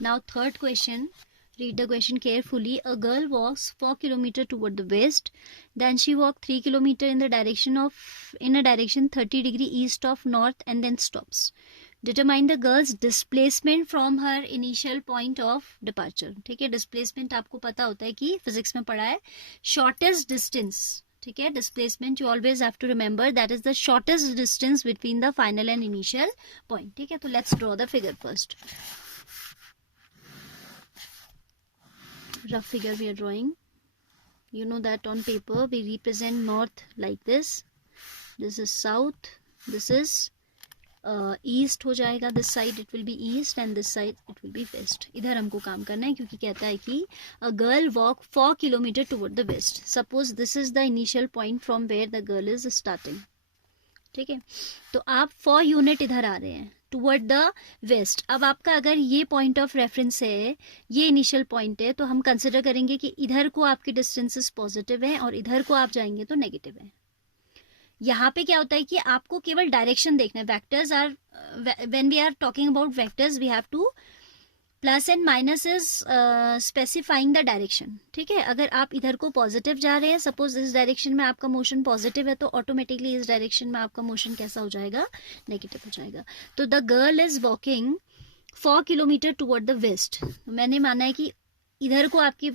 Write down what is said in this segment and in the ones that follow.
Now third question, read the question carefully. A girl walks 4 kilometers toward the west, then she walks 3 kilometers in a direction 30 degree east of north and then stops. Determine the girl's displacement from her initial point of departure. ठीक है, displacement आपको पता होता है कि physics में पढ़ा है, shortest distance. ठीक है, displacement you always have to remember that is the shortest distance between the final and initial point. ठीक है, तो let's draw the figure first. Rough figure we are drawing. You know that on paper we represent north like this. This is south. This is east हो जाएगा. This side it will be east and this side it will be west. इधर हमको काम करना है क्योंकि कहता है कि a girl walk 4 kilometre toward the west. Suppose this is the initial point from where the girl is starting. ठीक है, तो आप 4 यूनिट इधर आ रहे हैं टुवर्ड द वेस्ट. अब आपका अगर ये पॉइंट ऑफ रेफरेंस है, ये इनिशियल पॉइंट है, तो हम कंसिडर करेंगे कि इधर को आपकी डिस्टेंसेस पॉजिटिव है और इधर को आप जाएंगे तो नेगेटिव है. यहाँ पे क्या होता है कि आपको केवल डायरेक्शन देखना है. Vectors are, when we are talking about vectors we have to, plus and minus is specifying the direction. ठीक है, अगर आप इधर को पॉजिटिव जा रहे हैं, सपोज इस डायरेक्शन में आपका मोशन पॉजिटिव है, तो ऑटोमेटिकली इस डायरेक्शन में आपका मोशन कैसा हो जाएगा, नेगेटिव हो जाएगा. तो the girl is walking 4 kilometre toward the west. मैंने माना है कि इधर को आपकी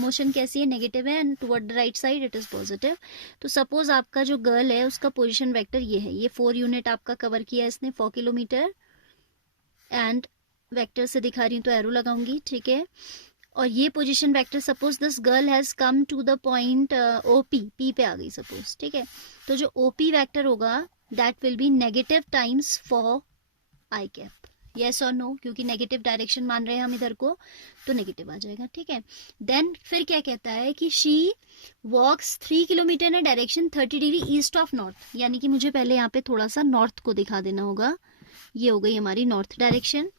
मोशन कैसी है, नेगेटिव है, and toward the right side it is positive. तो सपोज आपका जो गर्ल है उसका पोजीशन वेक्टर ये है, ये 4 यूनिट आपका कवर किया इसने 4 किलोमीटर, एंड वेक्टर से दिखा रही हूँ तो एरो लगाऊंगी. ठीक है, और ये position vector, suppose this girl has come to the point OP, P पे आ गई सपोज. ठीक है, तो जो ओपी वेक्टर होगा that will be negative times four i cap. Yes और नो, क्योंकि नेगेटिव डायरेक्शन मान रहे हैं हम इधर को, तो नेगेटिव आ जाएगा. ठीक है, देन फिर क्या कहता है कि she walks 3 kilometre in direction 30 degree east of north. यानी कि मुझे पहले यहाँ पे थोड़ा सा नॉर्थ को दिखा देना होगा. ये हो गई हमारी नॉर्थ डायरेक्शन.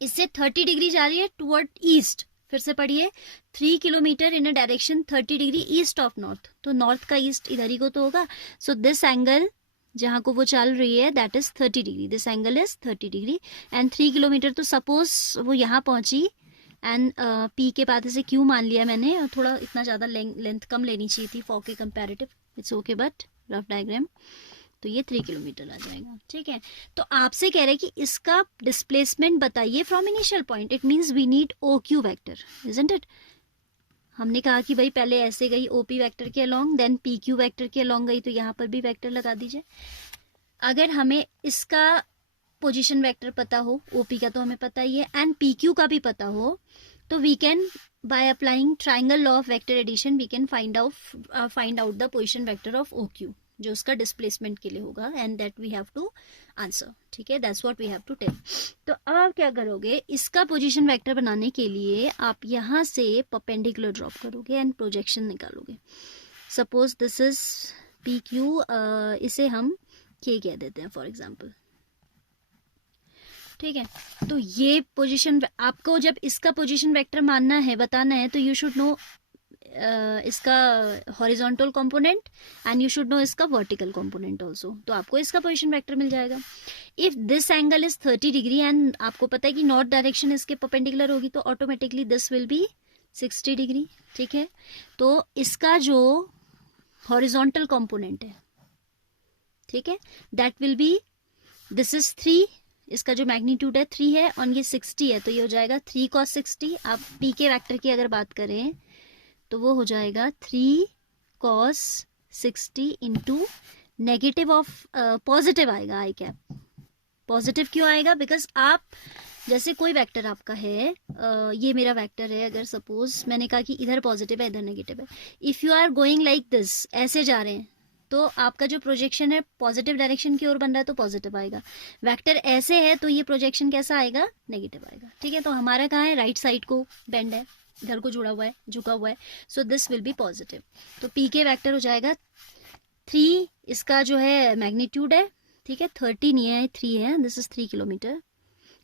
इससे 30 डिग्री जा रही है टुवर्ड ईस्ट. फिर से पढ़िए, 3 kilometre in direction 30 degree east of north. तो नॉर्थ का ईस्ट इधर ही को तो होगा. सो दिस एंगल जहां को वो चल रही है that is 30 degree. This angle is 30 degree and 3 kilometre. तो सपोज वो यहाँ पहुंची एंड पी के बाद से क्यू मान लिया मैंने, और थोड़ा इतना ज़्यादा लेंथ कम लेनी चाहिए थी फॉर के comparative. It's okay, but rough diagram. तो ये 3 किलोमीटर आ जाएगा. ठीक है, तो आपसे कह रहे हैं कि इसका डिस्प्लेसमेंट बताइए from initial point. It means we need O Q vector, isn't it. हमने कहा कि भाई पहले ऐसे गई ओपी वेक्टर के along, then P Q vector के अलोंग गई, तो यहाँ पर भी वेक्टर लगा दीजिए. अगर हमें इसका पोजीशन वेक्टर पता हो, ओपी का तो हमें पता ही है, एंड पी क्यू का भी पता हो, तो we can by applying triangle law of vector addition we can find out the position vector of O Q, जो उसका डिस्प्लेसमेंट के लिए होगा, and that we have to answer. ठीक है, that's what we have to tell. तो अब आप क्या करोगे, इसका पोजीशन वेक्टर बनाने के लिए आप यहाँ से परपेंडिकुलर ड्रॉप करोगे एंड प्रोजेक्शन निकालोगे. Suppose this is P Q, इसे हम के कह देते हैं फॉर एग्जाम्पल. ठीक है, तो ये पोजीशन आपको जब इसका पोजीशन वेक्टर मानना है, बताना है, तो यू शुड नो इसका horizontal component and you should know इसका वर्टिकल कंपोनेंट ऑल्सो. तो आपको इसका पोजीशन वेक्टर मिल जाएगा. If this angle is 30 degree and आपको पता है कि नॉर्थ डायरेक्शन इसके परपेंडिकुलर होगी, तो automatically this will be 60 degree. ठीक है, तो इसका जो हॉरिजॉन्टल कंपोनेंट है, ठीक है, that will B, this is 3, इसका जो मैग्नीट्यूड है 3 है और ये 60 है, तो ये हो जाएगा 3 cos 60. आप पी के वेक्टर की अगर बात करें तो वो हो जाएगा 3 cos 60 into negative of positive आएगा आई कैप. पॉजिटिव क्यों आएगा, बिकॉज आप जैसे कोई वेक्टर आपका है, ये मेरा वेक्टर है, अगर सपोज मैंने कहा कि इधर पॉजिटिव है इधर नेगेटिव है, if you are going like this, ऐसे जा रहे हैं, तो आपका जो प्रोजेक्शन है पॉजिटिव डायरेक्शन की ओर बन रहा है तो पॉजिटिव आएगा. वेक्टर ऐसे है तो ये प्रोजेक्शन कैसा आएगा, नेगेटिव आएगा. ठीक है, तो हमारा कहाँ है, राइट साइड को बेंड है, इधर को जुड़ा हुआ है, झुका हुआ है, so this will be positive. तो पी के वेक्टर हो जाएगा 3, इसका जो है मैग्नीट्यूड है, ठीक है, 30 नहीं है 3 है, दिस इज 3 किलोमीटर.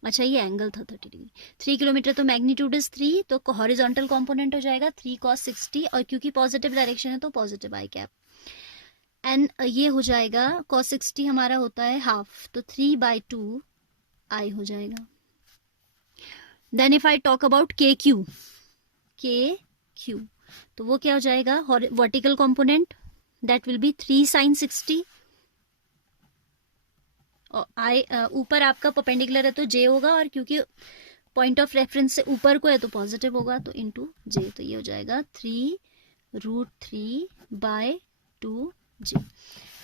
अच्छा, ये एंगल था 30 डिग्री. 3 किलोमीटर तो मैग्नीट्यूड इज 3, तो हॉरिजॉन्टल कंपोनेंट हो जाएगा 3 cos 60, और क्योंकि पॉजिटिव डायरेक्शन है तो पॉजिटिव आई कैप. एंड ये हो जाएगा cos 60 हमारा होता है हाफ, तो 3/2 आई हो जाएगा. Then if I talk about K Q, तो वो क्या हो जाएगा, vertical component, that will be 3 sin 60, और आई ऊपर आपका परपेंडिकुलर है तो जे होगा, और क्योंकि पॉइंट ऑफ रेफरेंस से ऊपर को है तो पॉजिटिव होगा, तो इनटू जे, तो ये हो जाएगा 3√3/2 जे।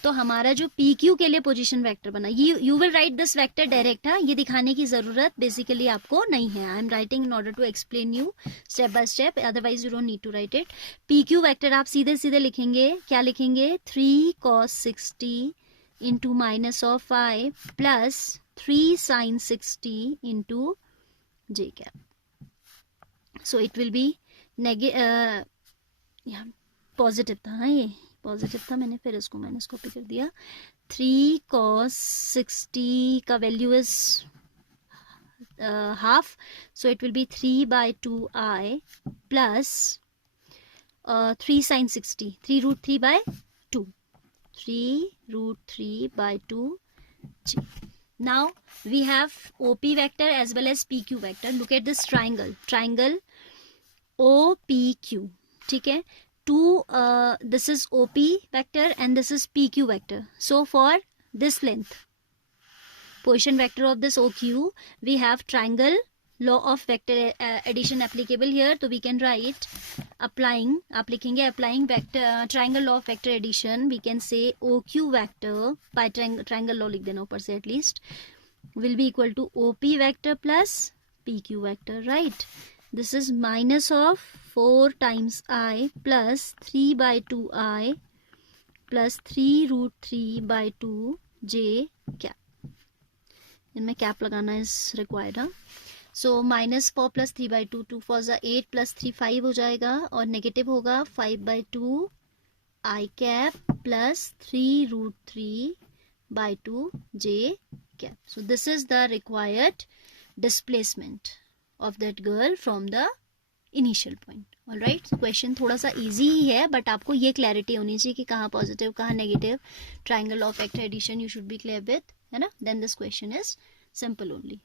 तो हमारा जो पी क्यू के लिए पोजीशन वेक्टर बना, you will write this vector direct, हाँ, ये दिखाने की जरूरत बेसिकली आपको नहीं है। I am writing in order to explain you step by step, otherwise you don't need to write it. P Q vector आप सीधे सीधे लिखेंगे, क्या लिखेंगे, 3 cos 60 into minus of 5 plus 3 sin 60 into j cap. So it will be positive था, हाँ ये positive था, मैंने फिर इसको माइनस कॉपी कर दिया। 3 cos 60 का value is half, so it will B 3/2i plus 3 sin 60, 3√3/2, 3√3/2 g. Now we have OP vector as well as PQ vector. Look at this triangle OPQ, ठीक है, this is OP vector and this is PQ vector. So for this length, position vector of this OQ, we have triangle law of vector addition applicable here. So we can write applying vector triangle law of vector addition, we can say OQ vector by triangle law लिख देना ऊपर से at least, will be equal to OP vector plus PQ vector, right? This is minus of 4 times I plus 3/2i plus 3√3/2 j cap. इनमें cap लगाना is required, हाँ. So minus 4 plus 3/2, 2 4 जा 8 plus 3 5 हो जाएगा, और नेगेटिव होगा 5/2 I cap plus 3√3/2 j cap. So this is the required displacement of that girl from the initial point. All right, question थोड़ा सा इजी ही है, बट आपको ये क्लैरिटी होनी चाहिए कि कहाँ पॉजिटिव कहाँ negative, triangle of vector addition you should be clear with, है ना, then this question is simple only.